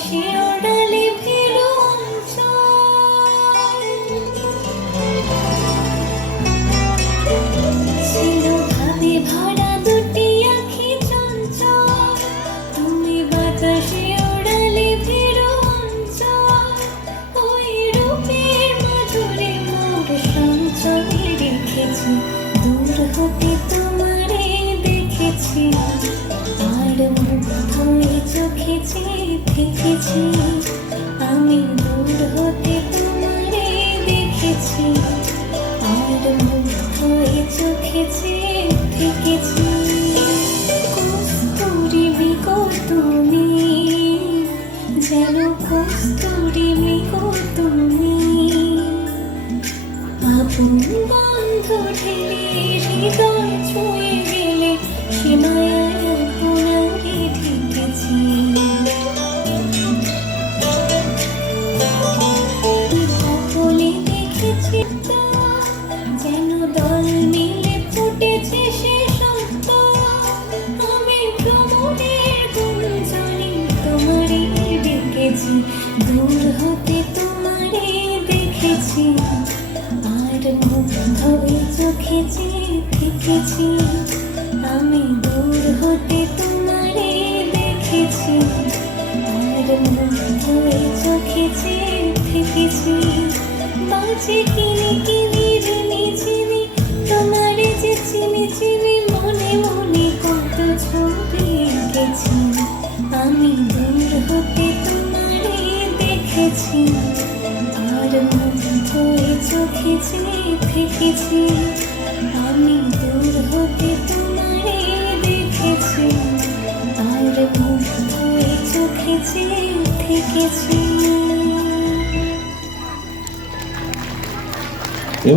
বাতাসে ওড়ালে ফেরুন ছিল ভাবে ভরা দুটি আঁখি চঞ্চল, তুমি বাতাসে ওড়ালে ফেরুন ওই রূপের মাধুরী মোর সঞ্চয়ে রেখেছি, দূর হতে তোমারে দেখেছি, আর মুগ্ধ এই চোখে চেয়ে থেকেছি, আমি দূর হতে তোমারে দেখেছি, আর মুগ্ধ এই চোখে চেয়ে থেকেছি। কস্তুরী মৃগ তুমি, যেন কস্তুরী মৃগ তুমি, আপন বন্ধু ঢেলে হৃদয় ছুঁয়ে গেলে সীমায় আপনারে ঢেকেছি। কপলে দেখেছি যেন দল মিলে ফুটেছে সে সত্য, আমি ভ্রমণের গুঞ্জনে তোমারে ডেকেছি, দূর হতে তোমারে দেখেছি, আর মুগ্ধ এই চোখে চেয়ে থেকেছি, আমি দূর হতে তোমারে দেখেছি, আর মুগ্ধ এই চোখে চেয়ে থেকেছি। বাজে কিনি কিনি ঋণী চিনি, তোমারে যে চিনি চিনি, মনে মনে কত ছবি এঁকেছি, আমি দূর হতে তোমারে দেখেছি, আর মুগ্ধ এই চোখে চেয়ে থেকেছি, আমি দূর হতে তোমারে দেখেছি, আর মুগ্ধ এই চোখে চেয়ে থেকেছি।